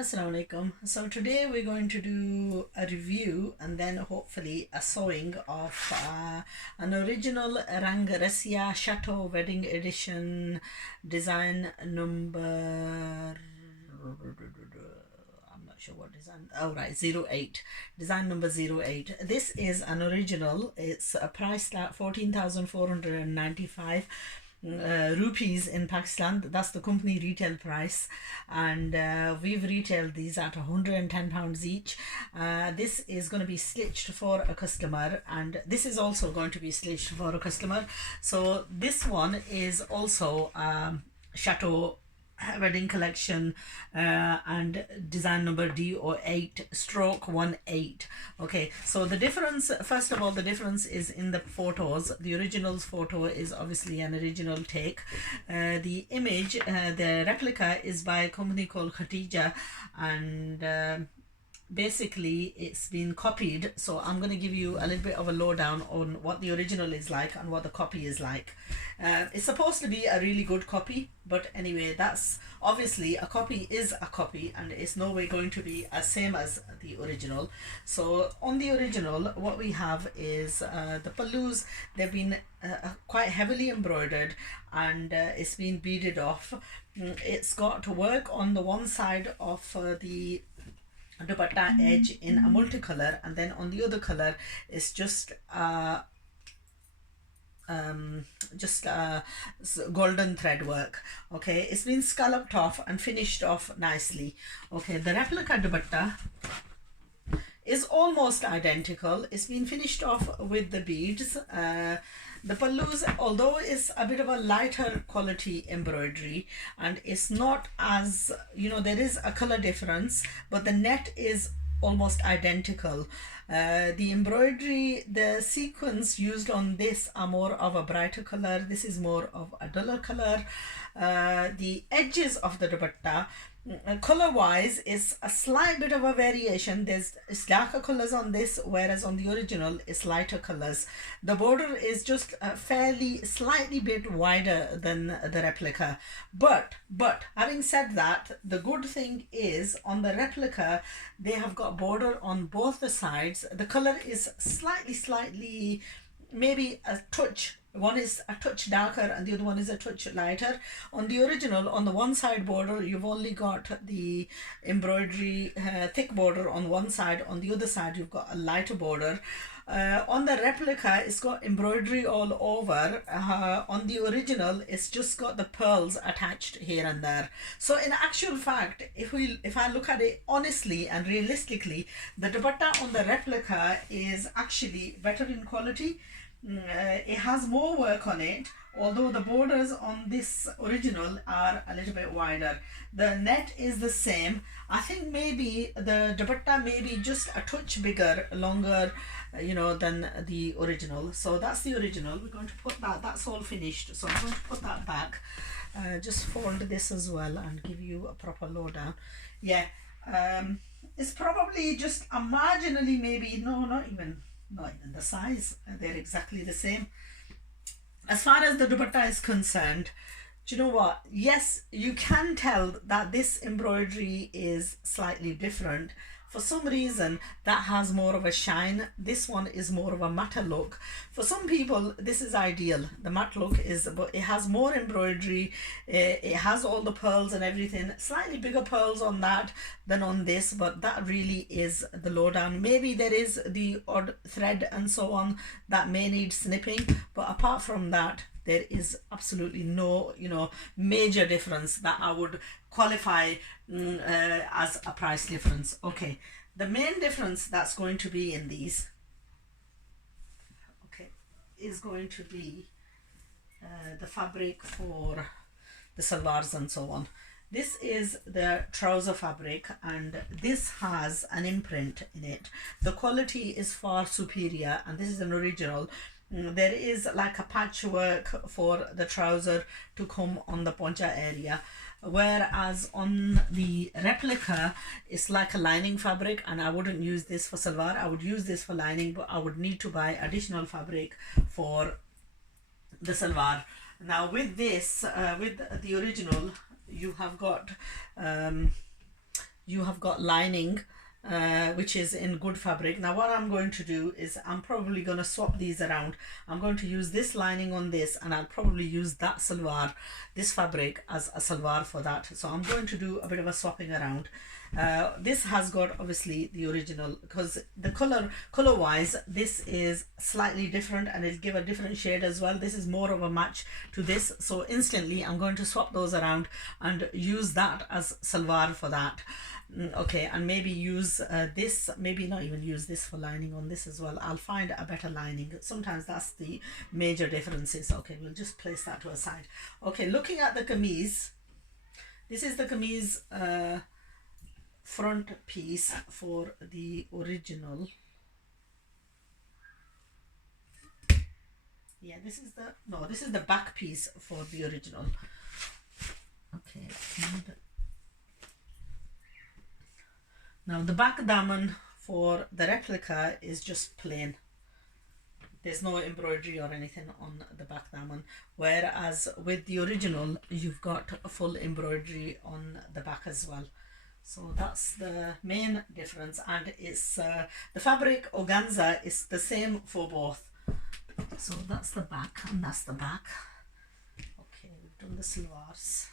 Assalamu alaikum. So today we're going to do a review and then hopefully a sewing of an original Rasiya Chateau Wedding Edition design number. I'm not sure what design. Oh right, 08. Design number 08. This is an original. It's a price at 14,495 rupees in Pakistan. That's the company retail price, and we've retailed these at £110 each. This is going to be stitched for a customer, and this is also going to be stitched for a customer. So this one is also Chateau wedding collection and design number DO8 stroke 18. Okay, so the difference, first of all, the difference is in the photos. The original's photo is obviously an original take. The image, the replica, is by a company called Khatija, and basically it's been copied. So I'm going to give you a little bit of a lowdown on what the original is like and what the copy is like. It's supposed to be a really good copy, but anyway, that's obviously a copy is a copy, and it's no way going to be as same as the original. So on the original, what we have is the pallus. They've been quite heavily embroidered, and it's been beaded off. It's got work on the one side of the dupatta edge in a multicolor, and then on the other color is just golden thread work. Okay, it's been scalloped off and finished off nicely. Okay, the replica dupatta is almost identical. It's been finished off with the beads. The pallus, although it's a bit of a lighter quality embroidery, and it's not as, there is a color difference, but the net is almost identical. The embroidery, the sequins used on this are more of a brighter color. This is more of a duller color. The edges of the dupatta, color wise, is a slight bit of a variation. It's darker colors on this, whereas on the original it's lighter colors. The border is just fairly slightly bit wider than the replica, but having said that, the good thing is on the replica they have got border on both the sides. The color is slightly maybe a touch, one is a touch darker and the other one is a touch lighter. On the original, on the one side border, you've only got the embroidery thick border on one side. On the other side you've got a lighter border. On the replica, it's got embroidery all over. On the original, it's just got the pearls attached here and there. So in actual fact, if I look at it honestly and realistically, the dupatta on the replica is actually better in quality. It has more work on it, although the borders on this original are a little bit wider. The net is the same. I think maybe the dupatta may be just a touch bigger, longer, than the original. So that's the original. We're going to put that's all finished, so I'm going to put that back. Just fold this as well and give you a proper lowdown. Yeah, it's probably just a marginally, maybe, no, not even the size. They're exactly the same. As far as the dupatta is concerned, do you know what? Yes, you can tell that this embroidery is slightly different. For some reason, that has more of a shine. This one is more of a matte look. For some people, this is ideal. The matte look is, but it has more embroidery. It has all the pearls and everything. Slightly bigger pearls on that than on this, but that really is the lowdown. Maybe there is the odd thread and so on that may need snipping, but apart from that, there is absolutely no major difference that I would qualify as a price difference. Okay, the main difference that's going to be in these, okay, is going to be the fabric for the salwars and so on. This is the trouser fabric, and this has an imprint in it. The quality is far superior, and this is an original. There is like a patchwork for the trouser to come on the poncha area, whereas on the replica it's like a lining fabric, and I wouldn't use this for salwar. I would use this for lining, but I would need to buy additional fabric for the salwar. Now with this, with the original, you have got you have got lining, which is in good fabric. Now what I'm going to do is I'm probably going to swap these around. I'm going to use this lining on this, and I'll probably use that salwar, this fabric, as a salwar for that. So I'm going to do a bit of a swapping around. This has got obviously the original, because the color wise this is slightly different, and it'll give a different shade as well. This is more of a match to this, so instantly I'm going to swap those around and use that as salwar for that. Okay, and maybe use this, maybe not even use this for lining on this as well. I'll find a better lining. Sometimes that's the major differences. Okay, we'll just place that to a side. Okay, looking at the kameez, this is the kameez front piece for the original. Yeah, this is the back piece for the original. Okay, now the back daman for the replica is just plain. There's no embroidery or anything on the back daman, whereas with the original you've got a full embroidery on the back as well. So that's the main difference, and it's the fabric organza is the same for both. So that's the back and that's the back. Okay, we've done the salwars.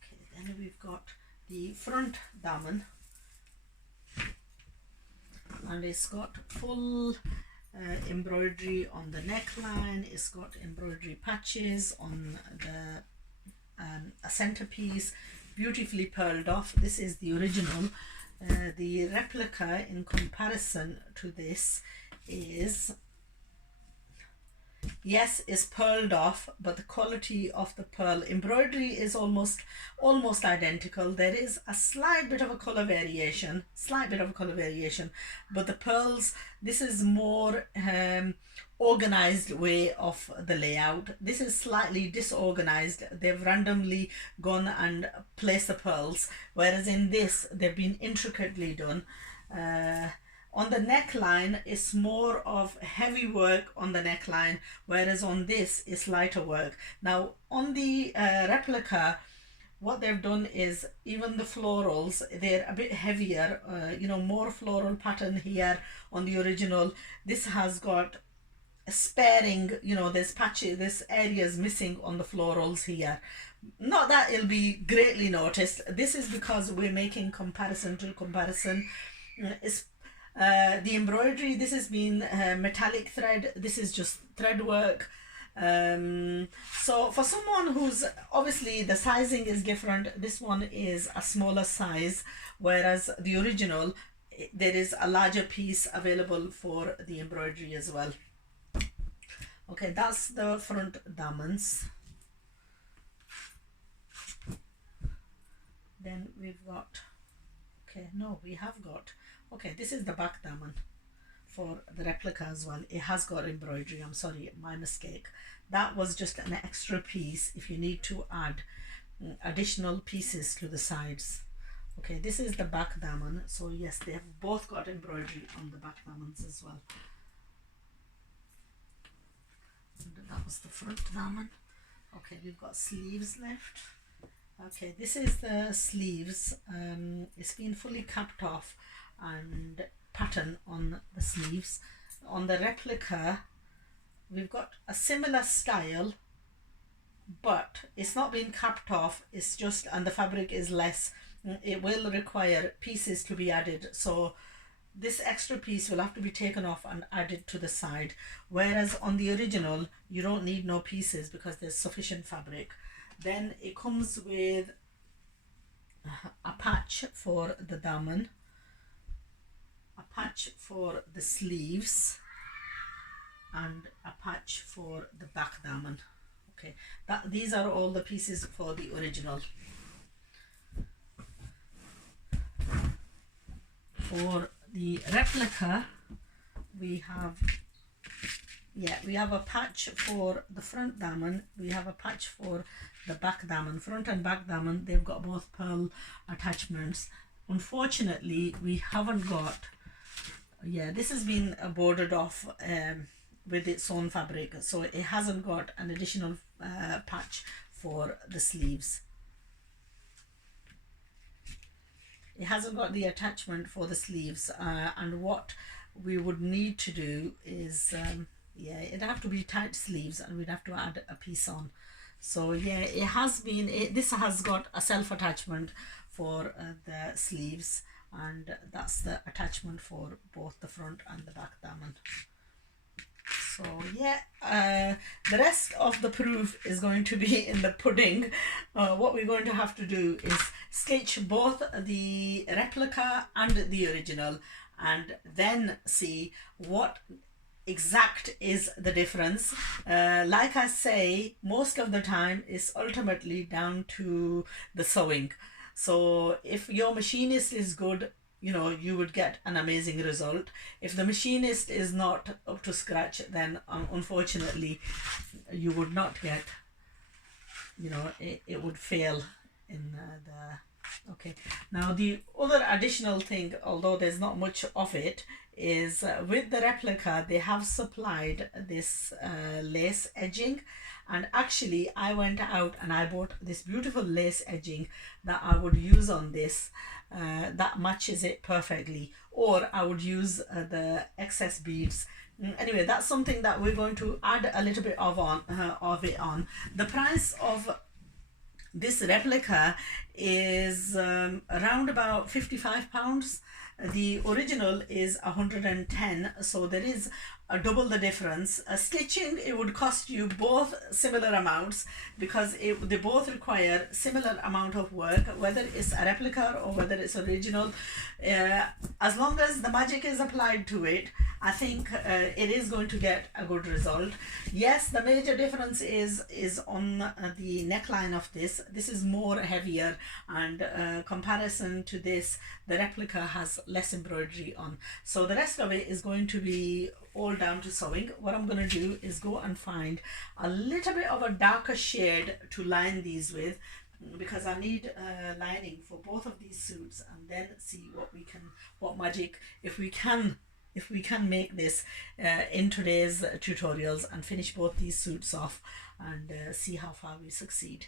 Okay, then we've got the front daman, and it's got full embroidery on the neckline. It's got embroidery patches on the a centerpiece, beautifully pearled off. This is the original. The replica in comparison to this is, yes, is pearled off, but the quality of the pearl embroidery is almost identical. There is a slight bit of a color variation, but the pearls, this is more organized way of the layout. This is slightly disorganized. They've randomly gone and placed the pearls, whereas in this they've been intricately done. On the neckline it's more of heavy work on the neckline, whereas on this is lighter work. Now on the replica, what they've done is even the florals, they're a bit heavier, more floral pattern here on the original. This has got sparing, there's patches, there's areas missing on the florals here. Not that it'll be greatly noticed. This is because we're making comparison to comparison. It's the embroidery, this has been metallic thread, this is just thread work. So for someone who's, obviously the sizing is different, this one is a smaller size, whereas the original, there is a larger piece available for the embroidery as well. Okay, that's the front damans. Then we've got, okay, this is the back daman for the replica as well. It has got embroidery. I'm sorry, my mistake. That was just an extra piece if you need to add additional pieces to the sides. Okay, this is the back daman. So yes, they have both got embroidery on the back damans as well. And that was the front daman. Okay, we've got sleeves left. Okay, this is the sleeves. It's been fully capped off and pattern on the sleeves. On the replica, we've got a similar style, but it's not been capped off. It's just, and the fabric is less. It will require pieces to be added. So this extra piece will have to be taken off and added to the side. Whereas on the original, you don't need no pieces because there's sufficient fabric. Then it comes with a patch for the daman, a patch for the sleeves, and a patch for the back daman. Okay, these are all the pieces for the original. For the replica, we have a patch for the front daman, we have a patch for the back daman. Front and back daman, they've got both pearl attachments. Unfortunately, we haven't got, this has been bordered off with its own fabric, so it hasn't got an additional patch for the sleeves. It hasn't got the attachment for the sleeves, and what we would need to do is yeah, it'd have to be tight sleeves and we'd have to add a piece on. So yeah, this has got a self attachment for the sleeves, and that's the attachment for both the front and the back daman. So yeah, the rest of the proof is going to be in the pudding. What we're going to have to do is stitch both the replica and the original, and then see what exact is the difference. Like I say, most of the time is ultimately down to the sewing. So if your machinist is good, you know, you would get an amazing result. If the machinist is not up to scratch, then unfortunately you would not get, you know, it would fail in the okay. Now the other additional thing, although there's not much of it, is with the replica they have supplied this lace edging, and actually I went out and I bought this beautiful lace edging that I would use on this. That matches it perfectly, or I would use the excess beads. Anyway, that's something that we're going to add a little bit of it on. The price of this replica is around about £55. The original is 110, so there is a double the difference. Stitching, it would cost you both similar amounts, because they both require similar amount of work, whether it's a replica or whether it's original. As long as the magic is applied to it, I think it is going to get a good result. Yes, the major difference is on the neckline of this. This is more heavier, and comparison to this, the replica has less embroidery on. So the rest of it is going to be all down to sewing. What I'm going to do is go and find a little bit of a darker shade to line these with, because I need lining for both of these suits, and then see what magic, if we can make this in today's tutorials and finish both these suits off, and see how far we succeed.